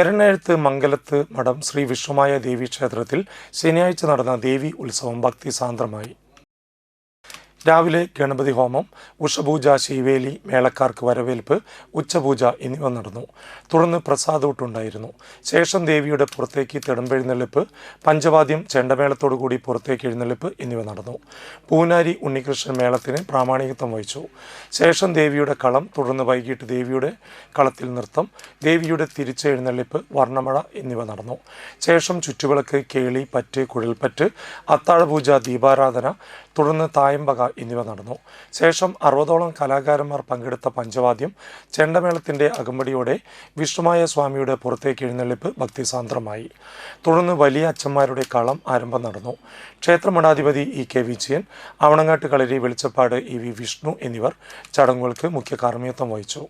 എറണാകുളത്ത് മംഗലത്ത് മഠം ശ്രീ വിഷ്ണുമായ ദേവി ക്ഷേത്രത്തിൽ ശനിയാഴ്ച നടന്ന ദേവി ഉത്സവം ഭക്തിസാന്ദ്രമായി. രാവിലെ ഗണപതി ഹോമം, ഉഷപൂജ, ശീവേലി, മേളക്കാർക്ക് വരവേൽപ്പ്, ഉച്ചപൂജ എന്നിവ നടന്നു. തുടർന്ന് പ്രസാദൂട്ടുണ്ടായിരുന്നു. ശേഷം ദേവിയുടെ പുറത്തേക്ക് തിടമ്പെഴുന്നള്ളിപ്പ്, പഞ്ചവാദ്യം, ചെണ്ടമേളത്തോടുകൂടി പുറത്തേക്ക് എഴുന്നള്ളിപ്പ് എന്നിവ നടന്നു. പൂനാരി ഉണ്ണികൃഷ്ണൻ മേളത്തിന് പ്രാമാണികത്വം വഹിച്ചു. ശേഷം ദേവിയുടെ കളം, തുടർന്ന് വൈകിട്ട് ദേവിയുടെ കളത്തിൽ നൃത്തം, ദേവിയുടെ തിരിച്ചെഴുന്നള്ളിപ്പ്, വർണ്ണമഴ എന്നിവ നടന്നു. ശേഷം ചുറ്റുവിളക്ക്, കേളി, പറ്റ്, കുഴൽപ്പറ്റ്, അത്താഴപൂജ, ദീപാരാധന, തുടർന്ന് തായമ്പക എന്നിവ നടന്നു. ശേഷം 60ഓളം കലാകാരന്മാർ പങ്കെടുത്ത പഞ്ചവാദ്യം, ചെണ്ടമേളത്തിൻ്റെ അകമ്പടിയോടെ വിഷ്ണുമായ സ്വാമിയുടെ പുറത്തേക്ക് എഴുന്നള്ളിപ്പ് ഭക്തിസാന്ദ്രമായി. തുടർന്ന് വലിയ അച്ഛന്മാരുടെ കളം ആരംഭം നടന്നു. ക്ഷേത്രമഠാധിപതി E.K. വിജയൻ, അവണങ്ങാട്ട് കളരി, വെളിച്ചപ്പാട് E.V. വിഷ്ണു എന്നിവർ ചടങ്ങുകൾക്ക് മുഖ്യ കാർമ്മികത്വം വഹിച്ചു.